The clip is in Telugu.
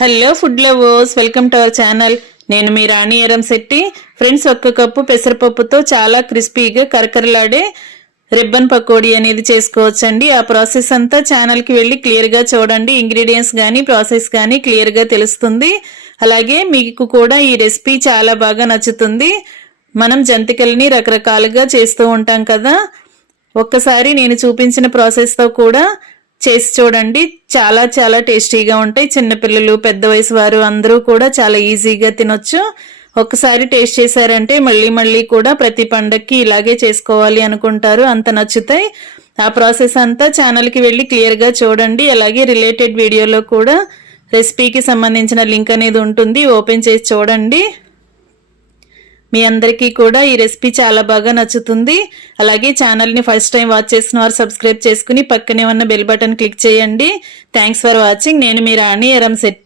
Hello food lovers, welcome to our channel. నేను మీ రాణి ఎరంశెట్టి. ఫ్రెండ్స్, 1 కప్పు పెసరపప్పుతో చాలా క్రిస్పీగా కరకరలాడే రిబ్బన్ పకోడీ అనేది చేసుకోవచ్చండి. ఆ ప్రాసెస్ అంతా ఛానల్కి వెళ్ళి క్లియర్గా చూడండి. ఇంగ్రీడియంట్స్ కానీ ప్రాసెస్ కానీ క్లియర్గా తెలుస్తుంది. అలాగే మీకు కూడా ఈ రెసిపీ చాలా బాగా నచ్చుతుంది. మనం జంతికల్ని రకరకాలుగా చేస్తూ ఉంటాం కదా, ఒక్కసారి నేను చూపించిన ప్రాసెస్తో కూడా చేసి చూడండి. చాలా చాలా టేస్టీగా ఉంటాయి. చిన్నపిల్లలు, పెద్ద వయసు వారు అందరూ కూడా చాలా ఈజీగా తినొచ్చు. ఒక్కసారి టేస్ట్ చేశారంటే మళ్ళీ మళ్ళీ కూడా ప్రతి పండక్కి ఇలాగే చేసుకోవాలి అనుకుంటారు, అంత నచ్చుతాయి. ఆ ప్రాసెస్ అంతా ఛానల్కి వెళ్ళి క్లియర్గా చూడండి. అలాగే రిలేటెడ్ వీడియోలో కూడా రెసిపీకి సంబంధించిన లింక్ అనేది ఉంటుంది, ఓపెన్ చేసి చూడండి. మీ అందరికీ కూడా ఈ రెసిపీ చాలా బాగా నచ్చుతుంది. అలాగే ఛానల్ని ఫస్ట్ టైం వాచ్ చేసిన వారు సబ్స్క్రైబ్ చేసుకుని పక్కనే ఉన్న బెల్ బటన్ క్లిక్ చేయండి. Thanks for watching. నేను మీ రాణి ఎరంశెట్టి.